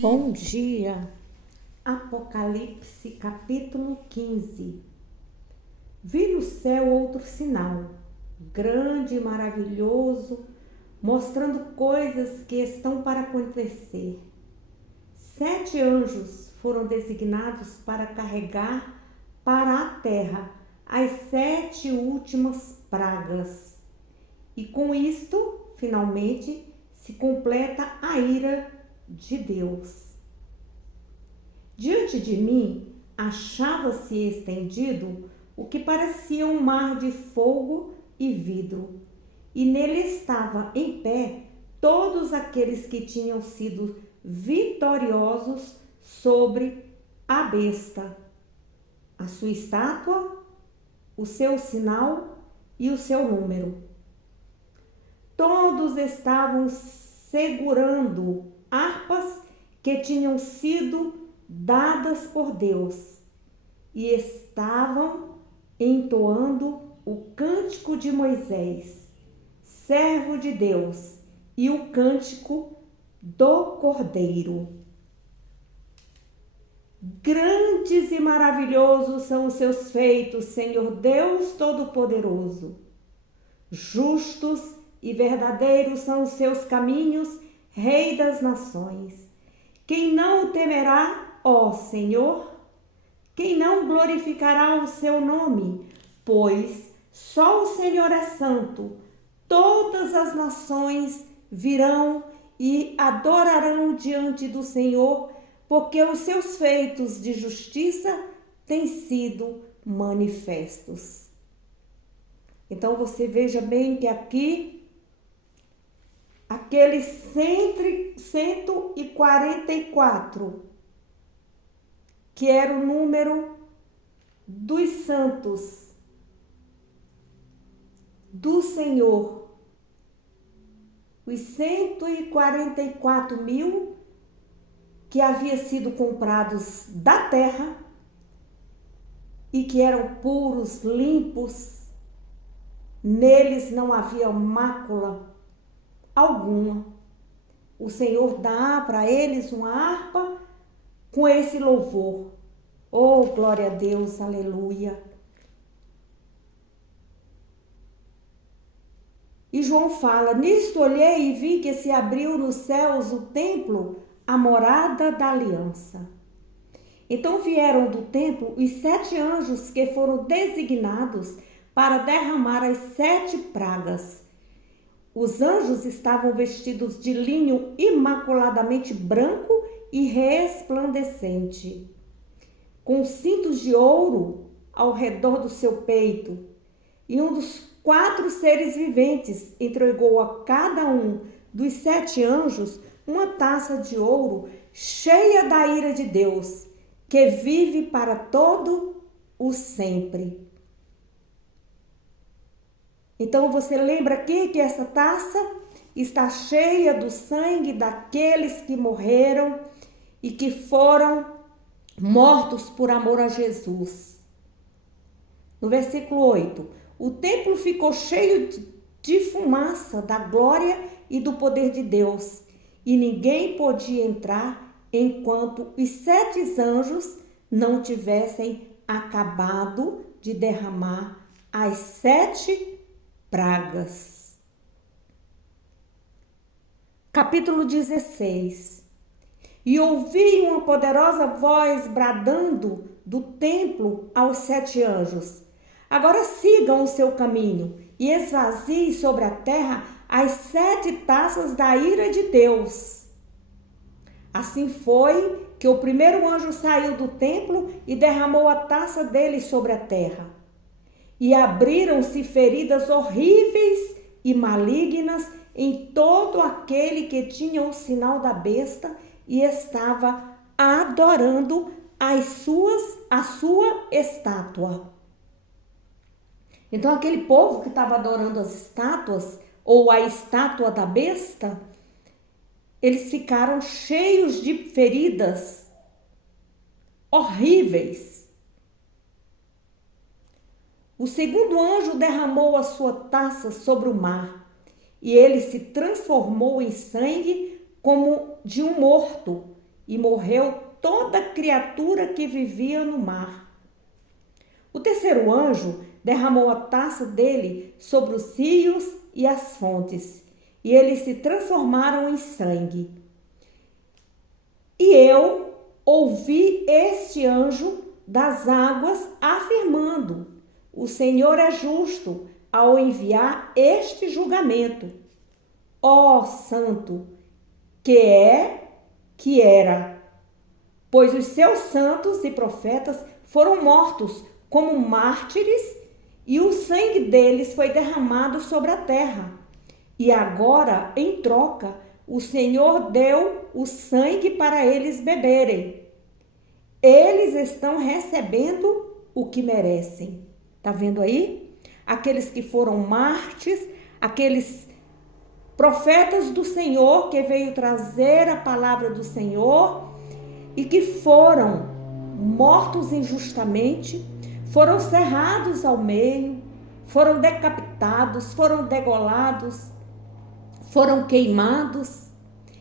Bom dia, Apocalipse capítulo 15. Vi no céu outro sinal, grande e maravilhoso, mostrando coisas que estão para acontecer. 7 anjos foram designados para carregar para a terra as 7 últimas pragas. E com isto, finalmente, se completa a ira de Deus. Diante de mim achava-se estendido o que parecia um mar de fogo e vidro, e nele estava em pé todos aqueles que tinham sido vitoriosos sobre a besta, a sua estátua, o seu sinal e o seu número. Todos estavam segurando harpas que tinham sido dadas por Deus e estavam entoando o cântico de Moisés, servo de Deus, e o cântico do Cordeiro. Grandes e maravilhosos são os seus feitos, Senhor Deus Todo-Poderoso. Justos e verdadeiros são os seus caminhos, Rei das nações. Quem não o temerá, ó Senhor? Quem não glorificará o seu nome? Pois só o Senhor é santo. Todas as nações virão e adorarão diante do Senhor, porque os seus feitos de justiça têm sido manifestos. Então você veja bem que aqui aqueles 144, que era o número dos santos do Senhor, os 144 mil que haviam sido comprados da terra e que eram puros, limpos, neles não havia mácula alguma. O Senhor dá para eles uma harpa com esse louvor. Oh, glória a Deus, aleluia. E João fala: nisto olhei e vi que se abriu nos céus o templo, a morada da aliança. Então vieram do templo os 7 anjos que foram designados para derramar as 7 pragas. Os anjos estavam vestidos de linho imaculadamente branco e resplandecente, com cintos de ouro ao redor do seu peito. E um dos 4 seres viventes entregou a cada um dos 7 anjos uma taça de ouro cheia da ira de Deus, que vive para todo o sempre. Então você lembra aqui que essa taça está cheia do sangue daqueles que morreram e que foram mortos por amor a Jesus. No versículo 8, o templo ficou cheio de fumaça da glória e do poder de Deus, e ninguém podia entrar enquanto os 7 anjos não tivessem acabado de derramar as 7 pragas. Capítulo 16. E ouvi uma poderosa voz bradando do templo aos 7 anjos: agora sigam o seu caminho e esvaziem sobre a terra as 7 taças da ira de Deus. Assim foi que o primeiro anjo saiu do templo e derramou a taça dele sobre a terra. E abriram-se feridas horríveis e malignas em todo aquele que tinha o sinal da besta e estava adorando a sua estátua. Então aquele povo que estava adorando as estátuas ou a estátua da besta, eles ficaram cheios de feridas horríveis. O segundo anjo derramou a sua taça sobre o mar, e ele se transformou em sangue como de um morto, e morreu toda criatura que vivia no mar. O terceiro anjo derramou a taça dele sobre os rios e as fontes, e eles se transformaram em sangue. E eu ouvi este anjo das águas afirmando: o Senhor é justo ao enviar este julgamento. Ó Santo, que era, pois os seus santos e profetas foram mortos como mártires e o sangue deles foi derramado sobre a terra. E agora, em troca, o Senhor deu o sangue para eles beberem. Eles estão recebendo o que merecem. Tá vendo aí? Aqueles que foram mártires, aqueles profetas do Senhor que veio trazer a palavra do Senhor e que foram mortos injustamente, foram cerrados ao meio, foram decapitados, foram degolados, foram queimados.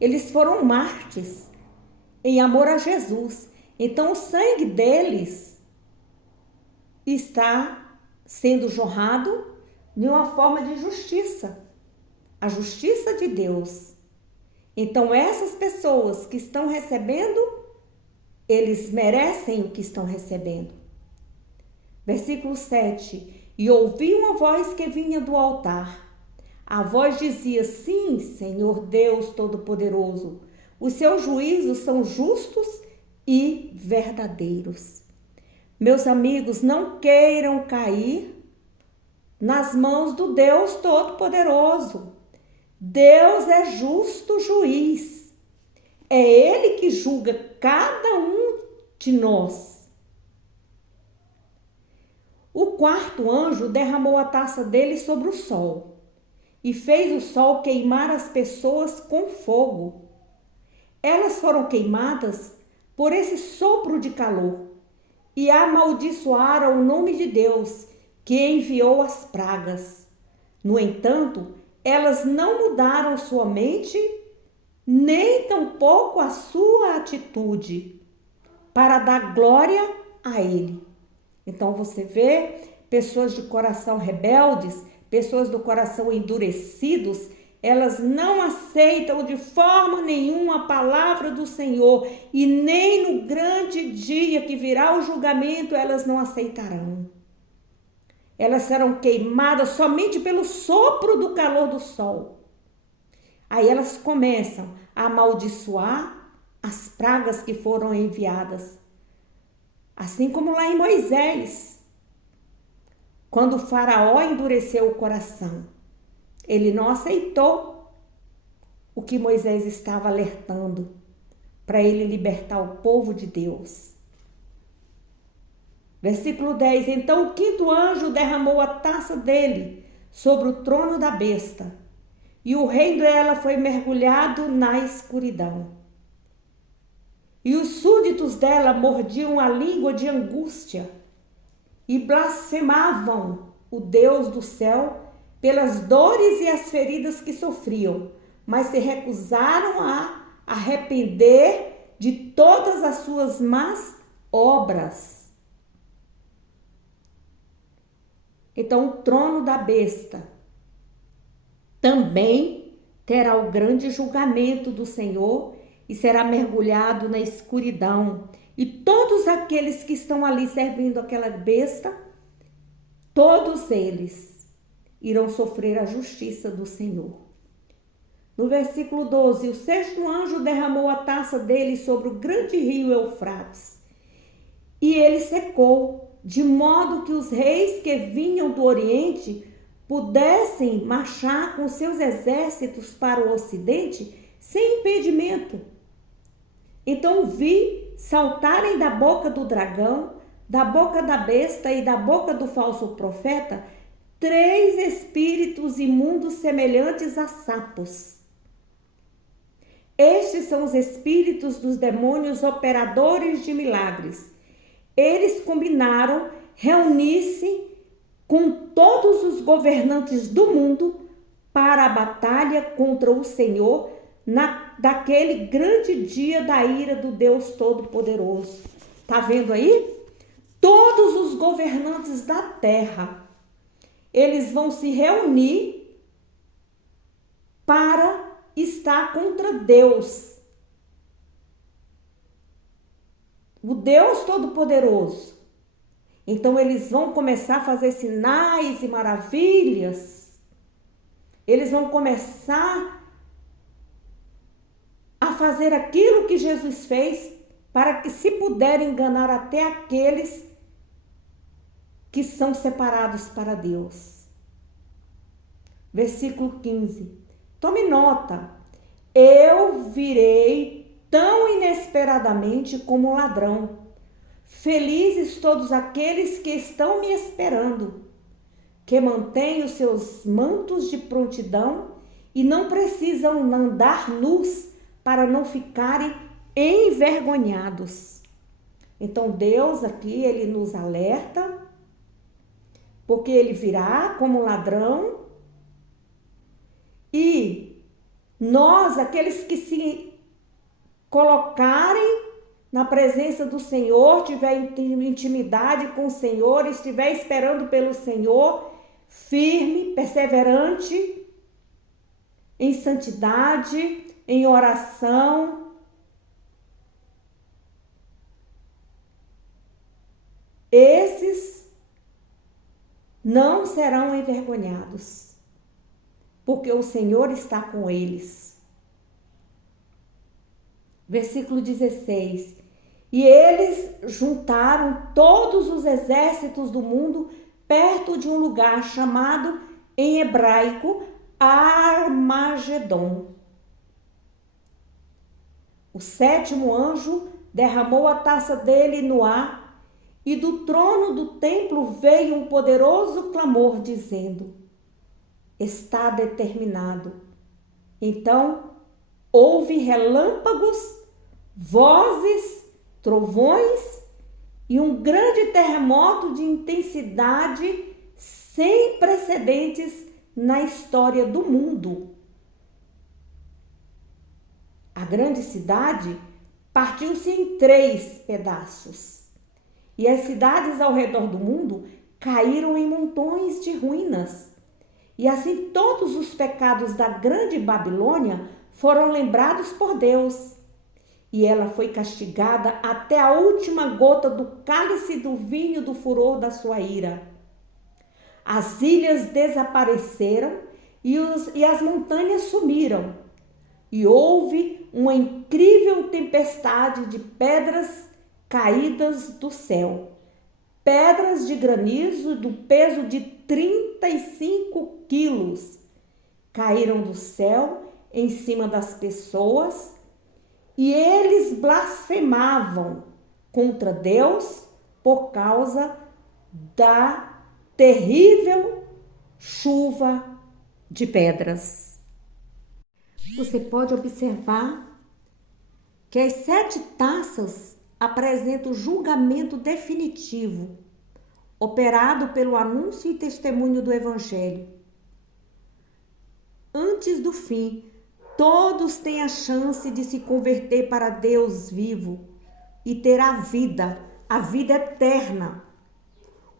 Eles foram mártires em amor a Jesus. Então o sangue deles está sendo jorrado de uma forma de justiça, a justiça de Deus. Então essas pessoas que estão recebendo, eles merecem o que estão recebendo. Versículo 7. E ouvi uma voz que vinha do altar. A voz dizia: sim, Senhor Deus Todo-Poderoso, os seus juízos são justos e verdadeiros. Meus amigos, não queiram cair nas mãos do Deus Todo-Poderoso. Deus é justo juiz. É Ele que julga cada um de nós. O quarto anjo derramou a taça dele sobre o sol e fez o sol queimar as pessoas com fogo. Elas foram queimadas por esse sopro de calor e amaldiçoaram o nome de Deus, que enviou as pragas. No entanto, elas não mudaram sua mente, nem tampouco a sua atitude, para dar glória a Ele. Então você vê pessoas de coração rebeldes, pessoas do coração endurecidos, elas não aceitam de forma nenhuma a palavra do Senhor e nem no grande dia que virá o julgamento elas não aceitarão. Elas serão queimadas somente pelo sopro do calor do sol. Aí elas começam a amaldiçoar as pragas que foram enviadas. Assim como lá em Moisés, quando o faraó endureceu o coração, ele não aceitou o que Moisés estava alertando para ele libertar o povo de Deus. Versículo 10. Então o quinto anjo derramou a taça dele sobre o trono da besta, e o rei dela foi mergulhado na escuridão. E os súditos dela mordiam a língua de angústia e blasfemavam o Deus do céu pelas dores e as feridas que sofriam, mas se recusaram a arrepender de todas as suas más obras. Então o trono da besta também terá o grande julgamento do Senhor e será mergulhado na escuridão. E todos aqueles que estão ali servindo aquela besta, todos eles irão sofrer a justiça do Senhor. No versículo 12, o sexto anjo derramou a taça dele sobre o grande rio Eufrates, e ele secou, de modo que os reis que vinham do Oriente pudessem marchar com seus exércitos para o Ocidente sem impedimento. Então vi saltarem da boca do dragão, da boca da besta e da boca do falso profeta 3 espíritos imundos semelhantes a sapos. Estes são os espíritos dos demônios operadores de milagres. Eles combinaram reunir-se com todos os governantes do mundo para a batalha contra o Senhor daquele grande dia da ira do Deus Todo-Poderoso. Tá vendo aí? Todos os governantes da terra, eles vão se reunir para estar contra Deus, o Deus Todo-Poderoso. Então eles vão começar a fazer sinais e maravilhas. Eles vão começar a fazer aquilo que Jesus fez, para que se puder enganar até aqueles que são separados para Deus. Versículo 15. Tome nota. Eu virei tão inesperadamente como um ladrão. Felizes todos aqueles que estão me esperando, que mantêm os seus mantos de prontidão e não precisam andar nus para não ficarem envergonhados. Então Deus aqui, ele nos alerta, porque ele virá como ladrão, e nós, aqueles que se colocarem na presença do Senhor, tiver intimidade com o Senhor, estiver esperando pelo Senhor, firme, perseverante, em santidade, em oração, esses não serão envergonhados, porque o Senhor está com eles. Versículo 16. E eles juntaram todos os exércitos do mundo perto de um lugar chamado em hebraico Armagedon. O sétimo anjo derramou a taça dele no ar, e do trono do templo veio um poderoso clamor dizendo: está determinado. Então houve relâmpagos, vozes, trovões e um grande terremoto de intensidade sem precedentes na história do mundo. A grande cidade partiu-se em 3 pedaços. E as cidades ao redor do mundo caíram em montões de ruínas. E assim todos os pecados da grande Babilônia foram lembrados por Deus. E ela foi castigada até a última gota do cálice do vinho do furor da sua ira. As ilhas desapareceram e as montanhas sumiram. E houve uma incrível tempestade de pedras caídas do céu, pedras de granizo do peso de 35 quilos, caíram do céu em cima das pessoas, e eles blasfemavam contra Deus por causa da terrível chuva de pedras. Você pode observar que as 7 taças apresenta o julgamento definitivo, operado pelo anúncio e testemunho do Evangelho. Antes do fim, todos têm a chance de se converter para Deus vivo e ter a vida eterna.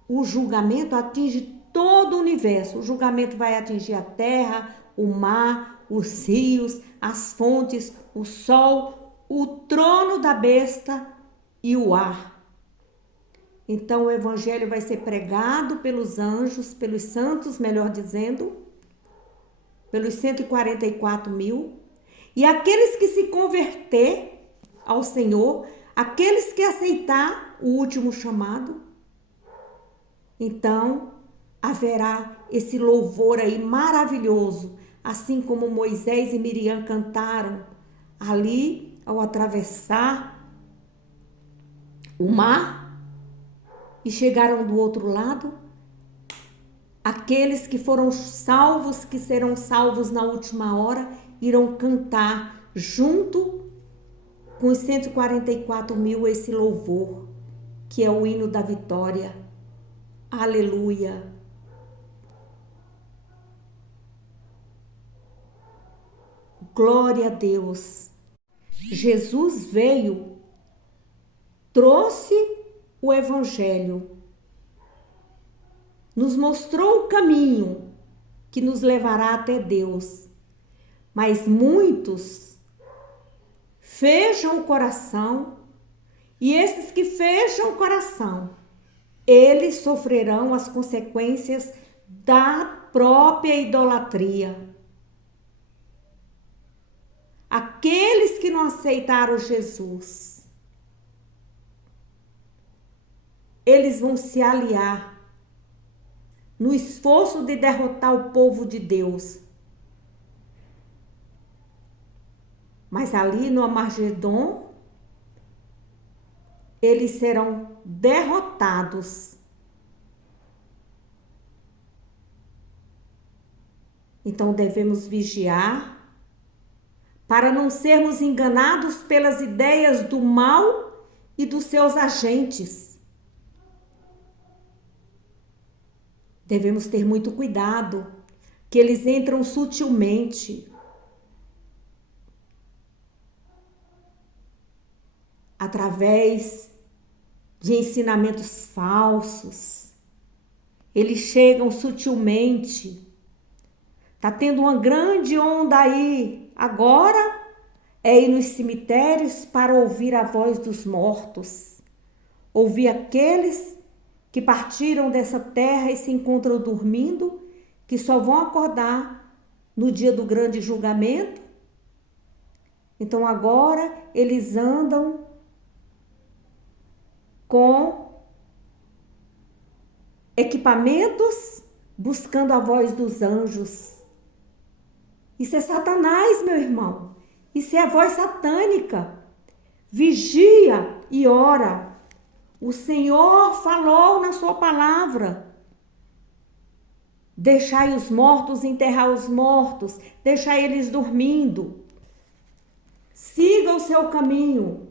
O julgamento atinge todo o universo. O julgamento vai atingir a terra, o mar, os rios, as fontes, o sol, o trono da besta e o ar. Então o evangelho vai ser pregado pelos anjos, pelos santos, melhor dizendo, pelos 144 mil. E aqueles que se converter ao Senhor, aqueles que aceitar o último chamado, então haverá esse louvor aí maravilhoso, assim como Moisés e Miriam cantaram ali ao atravessar o mar e chegaram do outro lado. Aqueles que foram salvos, que serão salvos na última hora, irão cantar junto com os 144 mil esse louvor, que é o hino da vitória. Aleluia! Glória a Deus! Jesus veio, trouxe o Evangelho, nos mostrou o caminho que nos levará até Deus. Mas muitos fecham o coração, e esses que fecham o coração, eles sofrerão as consequências da própria idolatria. Aqueles que não aceitaram Jesus, eles vão se aliar no esforço de derrotar o povo de Deus. Mas ali no Armagedon, eles serão derrotados. Então devemos vigiar para não sermos enganados pelas ideias do mal e dos seus agentes. Devemos ter muito cuidado, que eles entram sutilmente. Através de ensinamentos falsos. Eles chegam sutilmente. Tá tendo uma grande onda aí. Agora é ir nos cemitérios para ouvir a voz dos mortos. Ouvir aqueles que partiram dessa terra e se encontram dormindo, que só vão acordar no dia do grande julgamento. Então agora eles andam com equipamentos, buscando a voz dos anjos. Isso é Satanás, meu irmão. Isso é a voz satânica. Vigia e ora. O Senhor falou na sua palavra. Deixai os mortos enterrar os mortos. Deixai eles dormindo. Siga o seu caminho.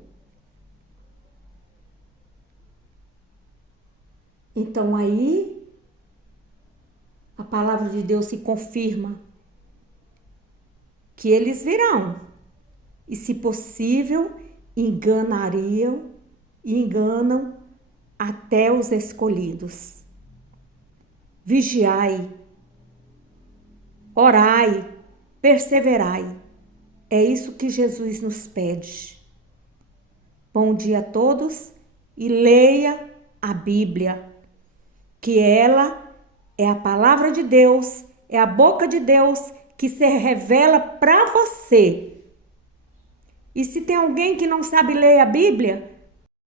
Então aí, a palavra de Deus se confirma que eles virão e, se possível, enganam até os escolhidos. Vigiai, orai, perseverai. É isso que Jesus nos pede. Bom dia a todos e leia a Bíblia, que ela é a palavra de Deus, é a boca de Deus que se revela para você. E se tem alguém que não sabe ler a Bíblia,